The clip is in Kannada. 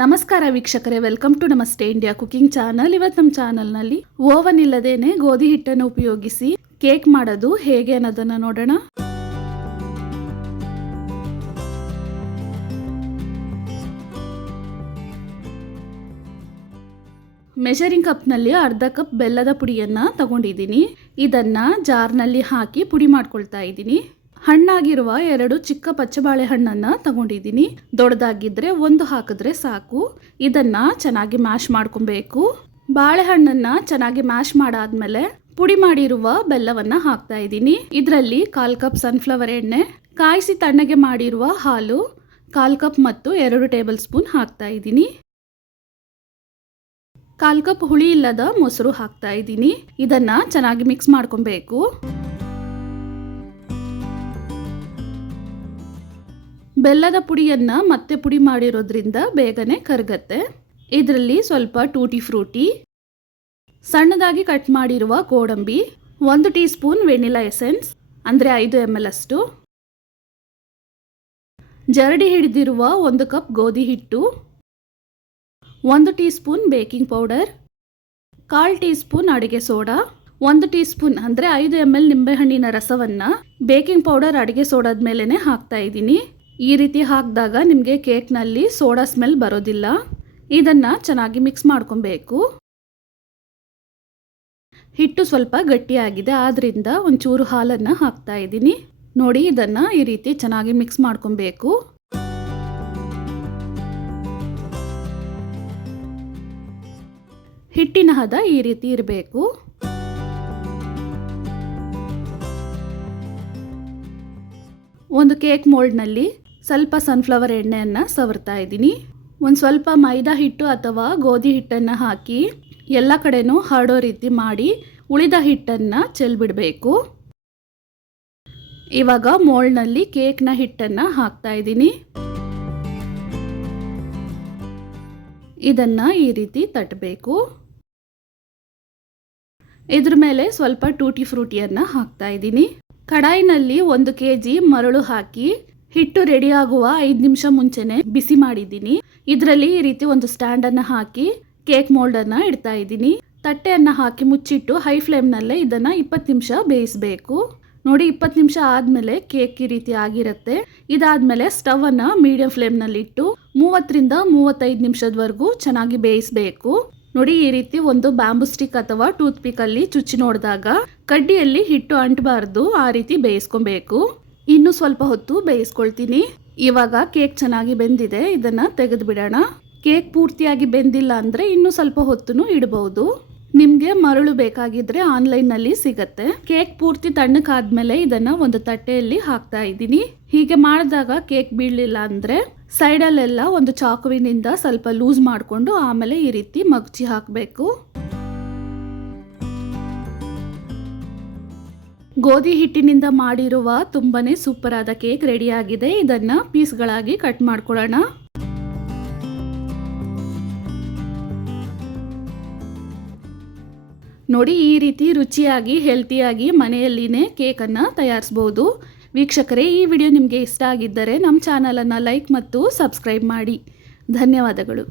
ನಮಸ್ಕಾರ ವೀಕ್ಷಕರೇ, ವೆಲ್ಕಮ್ ಟು ನಮಸ್ತೆ ಇಂಡಿಯಾ ಕುಕಿಂಗ್ ಚಾನಲ್. ಇವತ್ತು ನಮ್ಮ ಚಾನಲ್ನಲ್ಲಿ ಓವನ್ ಇಲ್ಲದೇನೆ ಗೋಧಿ ಹಿಟ್ಟನ್ನು ಉಪಯೋಗಿಸಿ ಕೇಕ್ ಮಾಡೋದು ಹೇಗೆ ಅನ್ನೋದನ್ನು ನೋಡೋಣ. ಮೆಷರಿಂಗ್ ಕಪ್ನಲ್ಲಿ ಅರ್ಧ ಕಪ್ ಬೆಲ್ಲದ ಪುಡಿಯನ್ನು ತಗೊಂಡಿದ್ದೀನಿ. ಇದನ್ನು ಜಾರ್ನಲ್ಲಿ ಹಾಕಿ ಪುಡಿ ಮಾಡ್ಕೊಳ್ತಾ ಇದ್ದೀನಿ. ಹಣ್ಣಾಗಿರುವ 2 ಚಿಕ್ಕ ಪಚ್ಚ ಬಾಳೆಹಣ್ಣನ್ನು ತಗೊಂಡಿದ್ದೀನಿ. ದೊಡ್ಡದಾಗಿದ್ದರೆ 1 ಹಾಕಿದ್ರೆ ಸಾಕು. ಇದನ್ನು ಚೆನ್ನಾಗಿ ಮ್ಯಾಶ್ ಮಾಡ್ಕೊಬೇಕು. ಬಾಳೆಹಣ್ಣನ್ನು ಚೆನ್ನಾಗಿ ಮ್ಯಾಶ್ ಮಾಡಾದ್ಮೇಲೆ ಪುಡಿ ಮಾಡಿರುವ ಬೆಲ್ಲವನ್ನು ಹಾಕ್ತಾ ಇದ್ದೀನಿ. ಇದರಲ್ಲಿ 1/4 ಕಪ್ ಸನ್ಫ್ಲವರ್ ಎಣ್ಣೆ, ಕಾಯಿಸಿ ತಣ್ಣಗೆ ಮಾಡಿರುವ ಹಾಲು 1/4 ಕಪ್ ಮತ್ತು 2 ಟೇಬಲ್ ಸ್ಪೂನ್ ಹಾಕ್ತಾ ಇದ್ದೀನಿ. 1/4 ಕಪ್ ಹುಳಿ ಇಲ್ಲದ ಮೊಸರು ಹಾಕ್ತಾ ಇದ್ದೀನಿ. ಇದನ್ನು ಚೆನ್ನಾಗಿ ಮಿಕ್ಸ್ ಮಾಡ್ಕೊಬೇಕು. ಬೆಲ್ಲದ ಪುಡಿಯನ್ನು ಮತ್ತೆ ಪುಡಿ ಮಾಡಿರೋದ್ರಿಂದ ಬೇಗನೆ ಕರಗತ್ತೆ. ಇದರಲ್ಲಿ ಸ್ವಲ್ಪ ಟೂಟಿ ಫ್ರೂಟಿ, ಸಣ್ಣದಾಗಿ ಕಟ್ ಮಾಡಿರುವ ಗೋಡಂಬಿ, 1 ಟೀ ಸ್ಪೂನ್ ವೆನಿಲಾ ಎಸೆನ್ಸ್ ಅಂದರೆ 5 ml ಅಷ್ಟು, ಜರಡಿ ಹಿಡಿದಿರುವ 1 ಕಪ್ ಗೋಧಿ ಹಿಟ್ಟು, 1 tea spoon baking powder, 1/4 tea spoon ಅಡುಗೆ ಸೋಡಾ, 1 ಟೀ ಸ್ಪೂನ್ ಅಂದರೆ 5 ml ನಿಂಬೆಹಣ್ಣಿನ ರಸವನ್ನು ಬೇಕಿಂಗ್ ಪೌಡರ್ ಅಡುಗೆ ಸೋಡಾದ ಮೇಲೇ ಹಾಕ್ತಾ ಇದ್ದೀನಿ. ಈ ರೀತಿ ಹಾಕಿದಾಗ ನಿಮಗೆ ಕೇಕ್ನಲ್ಲಿ ಸೋಡಾ ಸ್ಮೆಲ್ ಬರೋದಿಲ್ಲ. ಇದನ್ನು ಚೆನ್ನಾಗಿ ಮಿಕ್ಸ್ ಮಾಡ್ಕೊಬೇಕು. ಹಿಟ್ಟು ಸ್ವಲ್ಪ ಗಟ್ಟಿಯಾಗಿದೆ, ಆದ್ದರಿಂದ ಒಂಚೂರು ಹಾಲನ್ನು ಹಾಕ್ತಾ ಇದ್ದೀನಿ. ನೋಡಿ, ಇದನ್ನು ಈ ರೀತಿ ಚೆನ್ನಾಗಿ ಮಿಕ್ಸ್ ಮಾಡ್ಕೊಬೇಕು. ಹಿಟ್ಟಿನ ಹದ ಈ ರೀತಿ ಇರಬೇಕು. ಒಂದು ಕೇಕ್ ಮೋಲ್ಡ್ನಲ್ಲಿ ಸ್ವಲ್ಪ ಸನ್ಫ್ಲವರ್ ಎಣ್ಣೆಯನ್ನು ಸವರ್ತಾ ಇದ್ದೀನಿ. ಒಂದು ಸ್ವಲ್ಪ ಮೈದಾ ಹಿಟ್ಟು ಅಥವಾ ಗೋಧಿ ಹಿಟ್ಟನ್ನು ಹಾಕಿ ಎಲ್ಲ ಕಡೆನೂ ಹರಡೋ ರೀತಿ ಮಾಡಿ ಉಳಿದ ಹಿಟ್ಟನ್ನು ಚೆಲ್ಬಿಡಬೇಕು. ಇವಾಗ ಮೋಲ್ಡ್ನಲ್ಲಿ ಕೇಕ್ನ ಹಿಟ್ಟನ್ನು ಹಾಕ್ತಾ ಇದ್ದೀನಿ. ಇದನ್ನು ಈ ರೀತಿ ತಟ್ಟಬೇಕು. ಇದ್ರ ಮೇಲೆ ಸ್ವಲ್ಪ ಟೂಟಿ ಫ್ರೂಟಿಯನ್ನು ಹಾಕ್ತಾ ಇದ್ದೀನಿ. ಕಡಾಯಿನಲ್ಲಿ 1 kg ಮರಳು ಹಾಕಿ ಹಿಟ್ಟು ರೆಡಿ ಆಗುವ 5 ನಿಮಿಷ ಮುಂಚೆನೆ ಬಿಸಿ ಮಾಡಿದ್ದೀನಿ. ಇದರಲ್ಲಿ ಈ ರೀತಿ ಒಂದು ಸ್ಟ್ಯಾಂಡನ್ನು ಹಾಕಿ ಕೇಕ್ ಮೋಲ್ಡನ್ನು ಇಡ್ತಾ ಇದ್ದೀನಿ. ತಟ್ಟೆಯನ್ನು ಹಾಕಿ ಮುಚ್ಚಿಟ್ಟು ಹೈ ಫ್ಲೇಮ್ನಲ್ಲೇ ಇದನ್ನು 20 ನಿಮಿಷ ಬೇಯಿಸಬೇಕು. ನೋಡಿ, 20 ನಿಮಿಷ ಆದಮೇಲೆ ಕೇಕ್ ಈ ರೀತಿ ಆಗಿರುತ್ತೆ. ಇದಾದಮೇಲೆ ಸ್ಟವನ್ನು ಮೀಡಿಯಂ ಫ್ಲೇಮ್ನಲ್ಲಿಟ್ಟು 30 ರಿಂದ 35 ನಿಮಿಷದವರೆಗೂ ಚೆನ್ನಾಗಿ ಬೇಯಿಸಬೇಕು. ನೋಡಿ, ಈ ರೀತಿ ಒಂದು ಬ್ಯಾಂಬೂ ಸ್ಟಿಕ್ ಅಥವಾ ಟೂತ್ ಪಿಕಲ್ಲಿ ಚುಚ್ಚಿ ನೋಡಿದಾಗ ಕಡ್ಡಿಯಲ್ಲಿ ಹಿಟ್ಟು ಅಂಟಬಾರ್ದು, ಆ ರೀತಿ ಬೇಯಿಸ್ಕೊಬೇಕು. ಇನ್ನು ಸ್ವಲ್ಪ ಹೊತ್ತು ಬೇಯಿಸ್ಕೊಳ್ತೀನಿ. ಇವಾಗ ಕೇಕ್ ಚೆನ್ನಾಗಿ ಬೆಂದಿದೆ, ಇದನ್ನು ತೆಗೆದು ಬಿಡೋಣ. ಕೇಕ್ ಪೂರ್ತಿಯಾಗಿ ಬೆಂದಿಲ್ಲ ಅಂದರೆ ಇನ್ನೂ ಸ್ವಲ್ಪ ಹೊತ್ತು ಇಡಬಹುದು. ನಿಮಗೆ ಮರಳು ಬೇಕಾಗಿದ್ರೆ ಆನ್ಲೈನ್ನಲ್ಲಿ ಸಿಗತ್ತೆ. ಕೇಕ್ ಪೂರ್ತಿ ತಣ್ಣಕ್ಕಾದ್ಮೇಲೆ ಇದನ್ನು ಒಂದು ತಟ್ಟೆಯಲ್ಲಿ ಹಾಕ್ತಾ ಇದ್ದೀನಿ. ಹೀಗೆ ಮಾಡಿದಾಗ ಕೇಕ್ ಬೀಳಲಿಲ್ಲ ಅಂದರೆ ಸೈಡಲ್ಲೆಲ್ಲ ಒಂದು ಚಾಕುವಿನಿಂದ ಸ್ವಲ್ಪ ಲೂಸ್ ಮಾಡಿಕೊಂಡು ಆಮೇಲೆ ಈ ರೀತಿ ಮಗ್ಚಿ ಹಾಕಬೇಕು. ಗೋಧಿ ಹಿಟ್ಟಿನಿಂದ ಮಾಡಿರುವ ತುಂಬಾನೇ ಸೂಪರ್ ಆದ ಕೇಕ್ ರೆಡಿಯಾಗಿದೆ. ಇದನ್ನು ಪೀಸ್ಗಳಾಗಿ ಕಟ್ ಮಾಡ್ಕೊಳ್ಳೋಣ. ನೋಡಿ, ಈ ರೀತಿ ರುಚಿಯಾಗಿ ಹೆಲ್ತಿಯಾಗಿ ಮನೆಯಲ್ಲಿನೇ ಕೇಕನ್ನು ತಯಾರಿಸ್ಬೋದು. ವೀಕ್ಷಕರೇ, ಈ ವಿಡಿಯೋ ನಿಮಗೆ ಇಷ್ಟ ಆಗಿದ್ದರೆ ನಮ್ಮ ಚಾನಲನ್ನು ಲೈಕ್ ಮತ್ತು ಸಬ್ಸ್ಕ್ರೈಬ್ ಮಾಡಿ. ಧನ್ಯವಾದಗಳು.